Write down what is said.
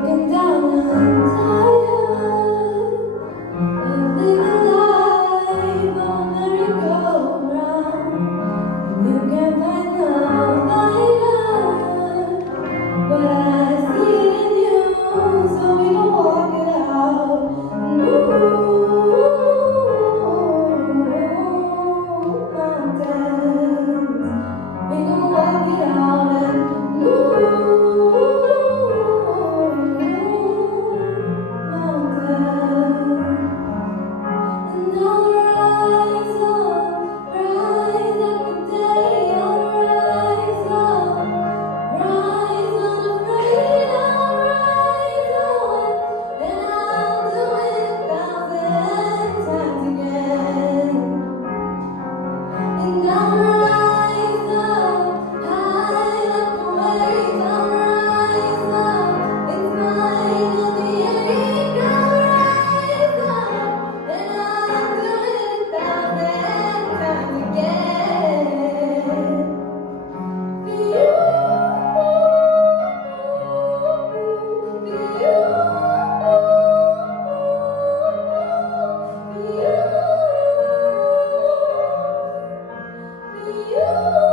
broken down and tired of living life on merry-go-round. You can find the fighter, but I see it in you, so we gon' walk it out. Mountains, we gon' walk it out and move mountains. And I'll rise up every day. I'll rise unafraid. I'll rise up, and I'll do it 1,000 times again. And I'll rise up high like a wave. I'll rise up, it's mine in the end. I'll rise up, and I'll do it 1,000 times again. For you, for you, for you.